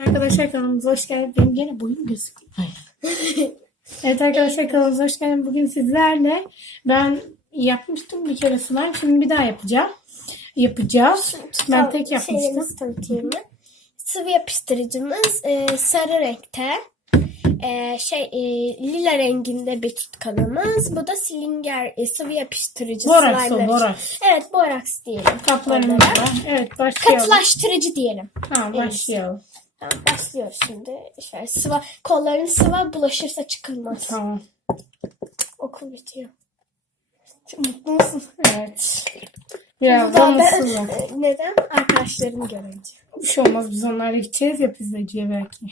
Arkadaşlar kanalımıza hoş geldiniz. Benim gene boyum gözüküyor. Evet arkadaşlar kanalımıza hoş geldiniz. Bugün sizlerle ben yapmıştım bir kere slime. Şimdi bir daha yapacağız. Ben tek yapmıştım. Tanıtayım mı? Sıvı yapıştırıcımız sarı renkte. Lila renginde bir tutkanımız. Bu da Slinger sıvı yapıştırıcı. Boraks o, slime'lar için. boraks. Evet, boraks diyelim. Kaplarımız var. Evet başlayalım. Katılaştırıcı diyelim. Tamam başlayalım. Tamam, başlıyoruz şimdi. Şöyle kolların sıva bulaşırsa çıkılmaz. Tamam. Okul bitiyor. Mutlu musun? Evet. Birazdan mutsuzum. Neden? Arkadaşlarım görünce. Bir şey olmaz, biz onlarla gideceğiz ya pizzacıya belki.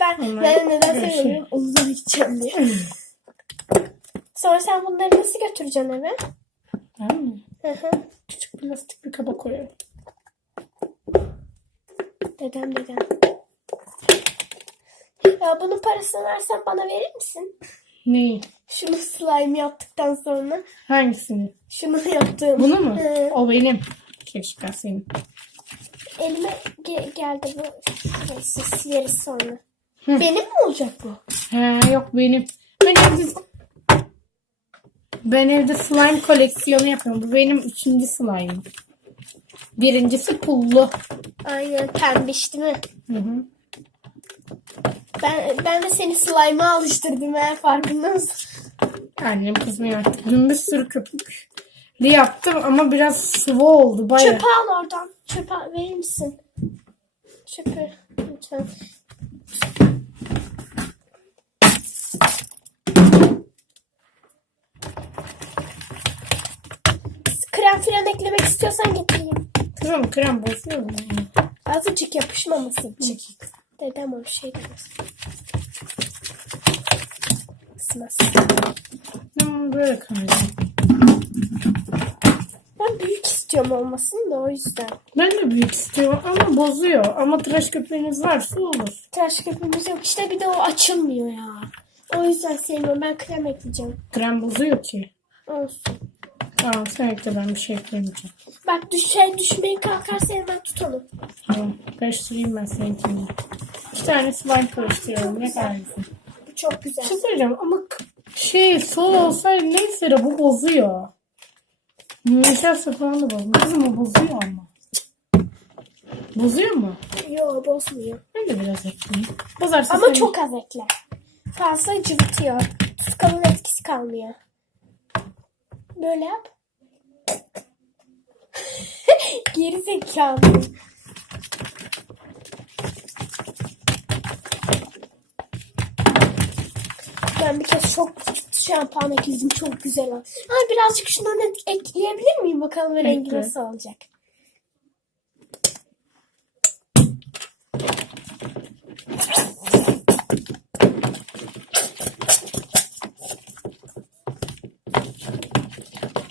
Ben neden söylüyorum? Uzun gideceğim diye. Sonra sen bunları nasıl götüreceksin eve? Ben mi? Hı. Küçük plastik bir kaba koyarım. Dedem. Ya bunun parasını versen bana verir misin? Neyi? Şunu slime yaptıktan sonra. Hangisini? Şunu yaptığım. Bunu mu? Hı. O benim. Keşke senin. Elime geldi bu. Neyse yeriz sonra. Benim mi olacak bu? He, yok benim. Ben evde slime koleksiyonu yapıyorum. Bu benim 3. slime'ım. Birincisi pullu. Aynen, pembiş değil mi? Hı. Ben de seni slime'a alıştırdım, farkında mısın? Annem kızmıyor artık. Dün bir sürü köpüklü yaptım ama biraz sıvı oldu bayağı. Çöpe al oradan. Çöpe verir misin? Çöpü lütfen. Krem filan eklemek istiyorsan getireyim. Krem bozuyor mu? Azıcık yapışmaması için. Dedem o şey demez. Ismaz. Böyle kalıyor. Ben büyük istiyorum olmasını da o yüzden. Ben de büyük istiyorum ama bozuyor. Ama tıraş köpüğünüz varsa olur. Tıraş köpüğümüz yok. İşte bir de o açılmıyor ya. O yüzden sevmiyorum. Ben krem ekleyeceğim. Krem bozuyor ki. Olsun. Tamam sen ekle, ben bir şey eklemeyeceğim. Bak düşmeye kalkarsa hemen tut onu. Tamam. Karıştırayım ben seninkini. 2 tane slime karıştırıyorum. Ne kadar güzel. Bu çok güzel. Bir şey söyleyeceğim ama sol olsaydı neyse de bu bozuyor. Nişasta falan da bozmuyor. Kızım o bozuyor ama. Bozuyor mu? Yok, bozmuyor. Ben de biraz ekleyeyim. Bozarsa Ama sen... çok az ekle. Fazla cıvıtıyor. Tutkanın etkisi kalmıyor. Böyle yap. Geri zekalı. Ben bir kez çok şampuan ekledim. Çok güzel oldu. Birazcık şundan ekleyebilir miyim? Bakalım rengi nasıl olacak.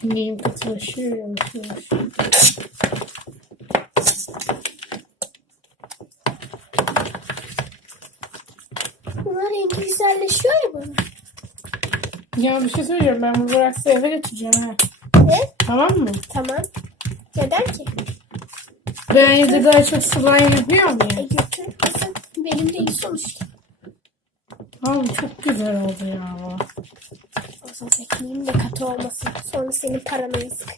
Neyim katılaşıyor yavaş yavaş. Bunlar rengi güzelleşiyor ya bana. Ya bir şey söyleyeceğim, ben bu bıraksa eve götüreceğim ha. Ne? Tamam mı? Tamam. Neden ki? Ben evde daha çok slime yapıyorum ya. Götür kızım. Benim de iyi sonuçta. Abi çok güzel oldu ya. O zaman ekleyeyim de katı olmasın. Sonra senin paranı yazık.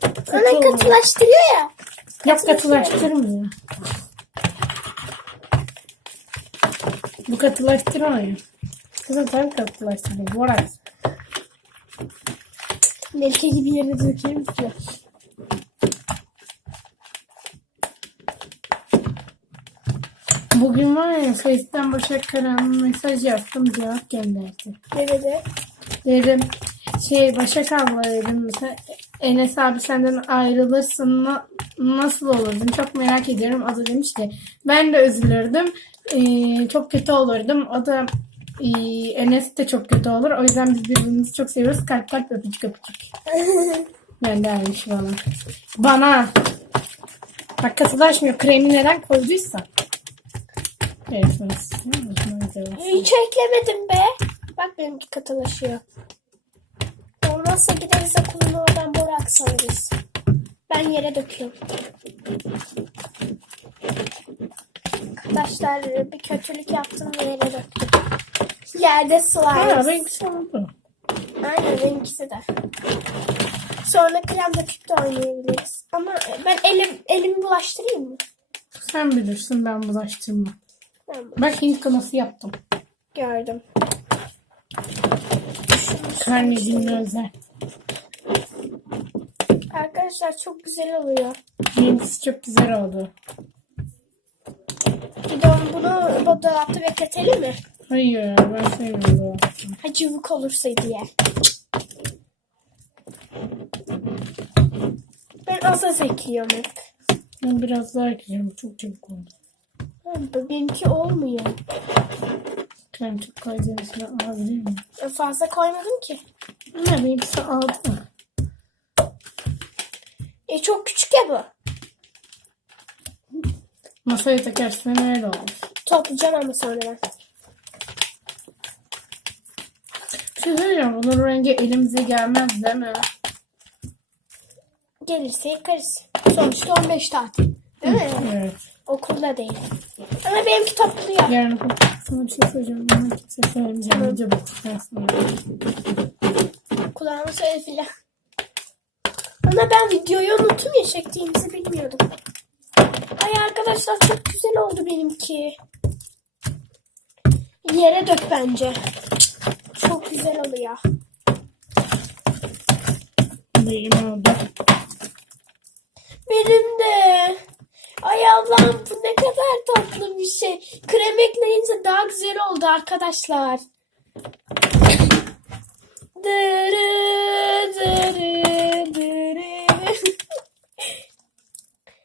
Katı Ana oldu. katılaştırıyor ya. Yok, katılaştırmıyor. Bu katılaştırmıyor. Kızım tabii katılaştırıyor. Boraks. Melike gibi yerine dökerim ki. Bugün var ya, Face'den Başak Karan'ın mesaj yaptım, cevap gönderdi. Ne dedi? Dedim Başak abla dedim, mesela Enes abi senden ayrılırsın nasıl olurdun, çok merak ediyorum. O da demiş ki ben de üzülürdüm, çok kötü olurdum. O da Enes de çok kötü olur, o yüzden biz birbirimizi çok seviyoruz, kalp kalp öpücük öpücük. Göndermiş bana. Bak katılaşmıyor, kremi neden koyduysa. Hiç eklemedim be. Bak benimki katılaşıyor. Olmazsa gideriz okulun oradan boraks alırız. Ben yere döküyorum. arkadaşlar bir kötülük yaptım ve yere döktüm. Yerde slime. Ha, benimkisi oldu. Aynen benimkisi de. Sonra krem döküp de oynayabiliriz. Ama ben elimi bulaştırayım mı? Sen bilirsin, ben bulaştırmam. Tamam. Bak, Hint kınası yaptım. Gördüm. Karnecimle özel. Arkadaşlar çok güzel oluyor. Benimkisi çok güzel oldu. Bir de bunu bu dolapta bekletelim mi? Hayır, ben sevmiyorum bu. Ha, cıvık olursa diye. Ben az ekliyorum hep. Ben biraz daha ekleyeceğim. Çok çabuk oldu. Benimki olmuyor. Ben çok koyacağım içine alabilir miyim? Fazla koymadım ki. Ne, benimkisi aldı mı? Çok küçük ya bu. Masaya takarsan öyle olur. Toplayacağım ama sonra ben. Bir şey söyleyeceğim. Bunun rengi elimize gelmez değil mi? Gelirse yakarız. Sonuçta 15 tatil. Değil mi? Evet. Okulda değil. Ama benimki topluyor. Yarın sana bir şey söyleyeceğim. Bunu kimse söylemeyeceğim. Video bittikten sonra. Kulağıma söyle filan. Ama ben videoyu unuttum ya, çektiğimizi bilmiyordum. Ay arkadaşlar çok güzel oldu benimki. Yere dök bence. Çok güzel oluyor. Benim oldu. Benim de. Ay Allah'ım, bu ne kadar tatlı bir şey. Krem ekleyince daha güzel oldu arkadaşlar.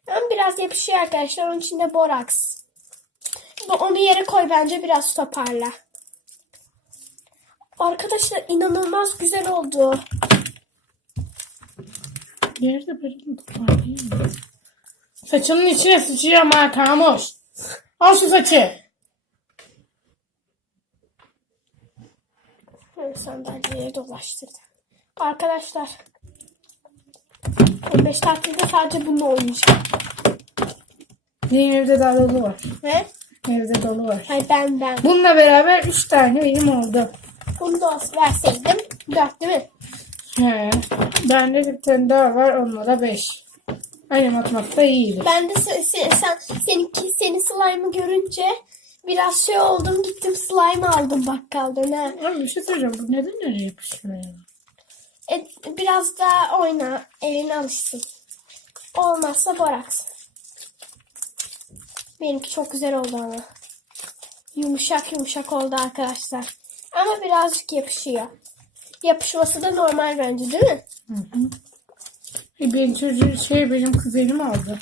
Ama biraz yapışıyor arkadaşlar. Onun içinde boraks. Onu yere koy bence, biraz toparla. Arkadaşlar inanılmaz güzel oldu. Yerde böyle mi toparlayayım mı? Saçının içine sıçıyor ama Kamuş. Al şu saçı. Sandalyeyi dolaştırdım. Arkadaşlar 15 tatilde sadece bununla oynayacağım. Benim evde daha dolu var. Ve Evde dolu var. hayır ben. Bununla beraber 3 tane benim oldu. Bunu da verseydim 4 değil mi? He. Bende bir tane daha var. Onunla da 5. Aynı matematikte iyiydi. Ben de senin slime'ı görünce biraz şey oldum, gittim slime aldım bakkaldan ha. Abi bir şey söyleyeceğim. Bu neden nereye yapışıyor ya? Biraz daha oyna, eline alışsın. Olmazsa boraks. Benimki çok güzel oldu ama. Yumuşak yumuşak oldu arkadaşlar. Ama birazcık yapışıyor. Yapışması da normal bence, değil mi? Hı. Benim benim kuzenim aldı.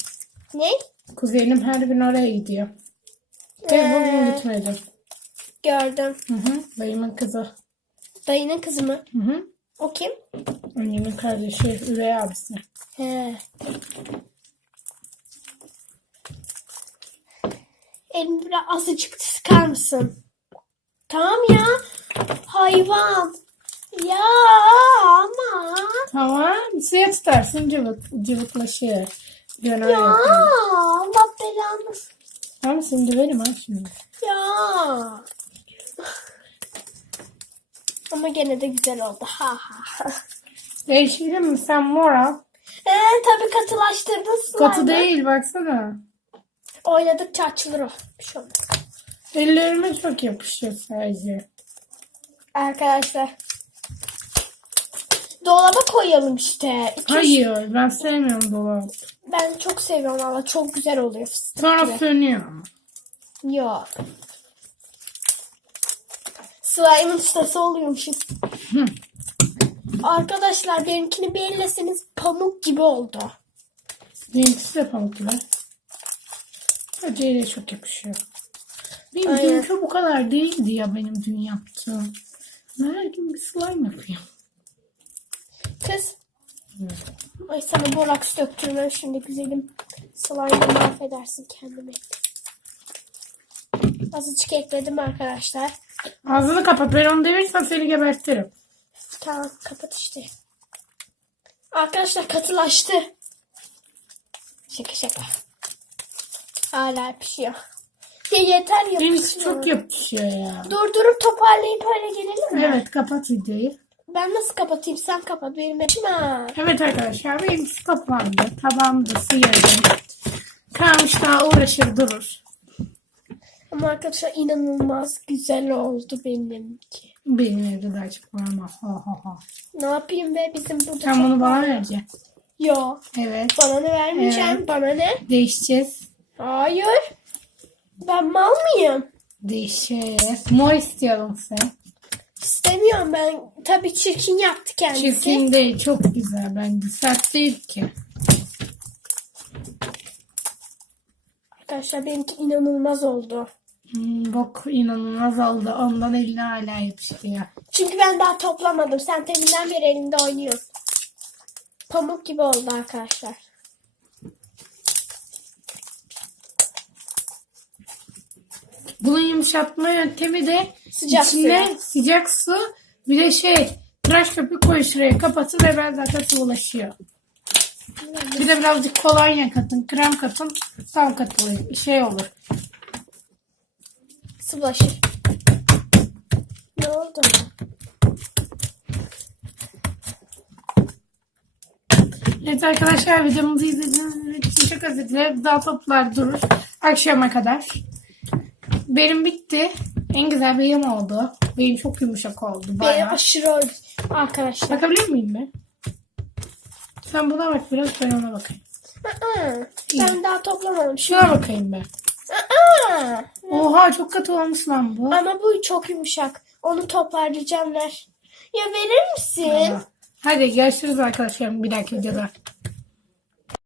Ne? Kuzenim her gün oraya gidiyor. Bugün gitmedi. Gördüm. Dayımın kızı. Dayının kızı mı? Hı. O kim? Annemin kardeşi, üvey abisi. He. Elini biraz azıcık sıkar mısın? Tamam ya. Hayvan. Ya ama. Tamam. Suya tutarsın, cıvıklaşır. Döner Ya yapıyor. Allah belanı. Tamam, seni döverim ha şimdi. Ya. Ama gene de güzel oldu. Ha ha. Değişelim mi? Sen mor al. Tabii katılaştırdın slime'ı. Katı değil, baksana. Oynadıkça açılır o. Bir şey olmaz. Ellerime çok yapışıyor sadece. Arkadaşlar. Dolaba koyalım işte. Hayır, ben sevmiyorum dolap. Ben çok seviyorum valla. Çok güzel oluyor fıstık Sonra gibi. sönüyor. Yok. Slime'ın ustası oluyormuşuz. Hı. Arkadaşlar benimkini bir elleseniz pamuk gibi oldu. Benimkisi de pamuk gibi. Acıyla çok yapışıyor. Benim Aynen. dünkü bu kadar değildi ya, benim dün yaptığım. Ben her gün bir slime yapıyorum. Kız. Ay sana boraks döktürmem şimdi güzelim. Slime'ı mahvedersin kendimi. Azıcık ekledim arkadaşlar. Ağzını kapat, ben onu devirsem seni gebertirim. Tamam kapat işte. Arkadaşlar katılaştı. Şaka şaka. Hala pişiyor. Ya yeter Benimki yapışıyor. çok yapışıyor ya. Durdurup toparlayıp öyle gelelim mi? Evet, kapat videoyu. Ben nasıl kapatayım? Sen kapat. Benim başıma. Evet arkadaşlar, benimkisi kapandı. Tabağımı da sıyırdım. Kalmış daha uğraşır durur. Ama arkadaşlar inanılmaz güzel oldu benimki. Benim evde daha çok var ama. Ha, ha, ha. Ne yapayım be bizim burada Sen çok bunu bana var. vereceksin. Yo. Evet. Bana ne vermeyeceğim? Evet. Bana ne? Değişeceğiz. Hayır. Ben mal mıyım? Değişeceğiz. Mor istiyorum sen. İstemiyorum ben. Tabii çirkin yaptı kendisi. Çirkin değil. Çok güzel. Bence sert değil ki. Arkadaşlar benimki inanılmaz oldu. Bok inanılmaz oldu. Ondan eline hala yapışıyor. Çünkü ben daha toplamadım. Sen teminden beri elinde oynuyorsun. Pamuk gibi oldu arkadaşlar. Bunun yumuşatma yöntemi de Sıcak içine suya. sıcak su, bir de tıraş köpüğü koy, şuraya kapatın ve ben zaten sıvılaşıyor. Bir de birazcık kolonya katın, krem katın, tam katılıyor. Olur. Sıvılaşır. Ne oldu? Evet arkadaşlar, videomuzu izlediğiniz için çok özür dilerim. Daha toplar durur akşama kadar. Benim bitti. En güzel benim oldu. Benim çok yumuşak oldu. Benim Bayağı. aşırı oldu arkadaşlar. Bakabilir miyim ben? Sen buna bak biraz, ben ona bakayım. Ben daha toplamadım. Şuna bakayım ben. Aa, Oha, çok katı olmuş lan bu. ama bu çok yumuşak. Onu toparlayacağım ver. Ya verir misin? Hadi görüşürüz arkadaşlar bir dahaki videoda.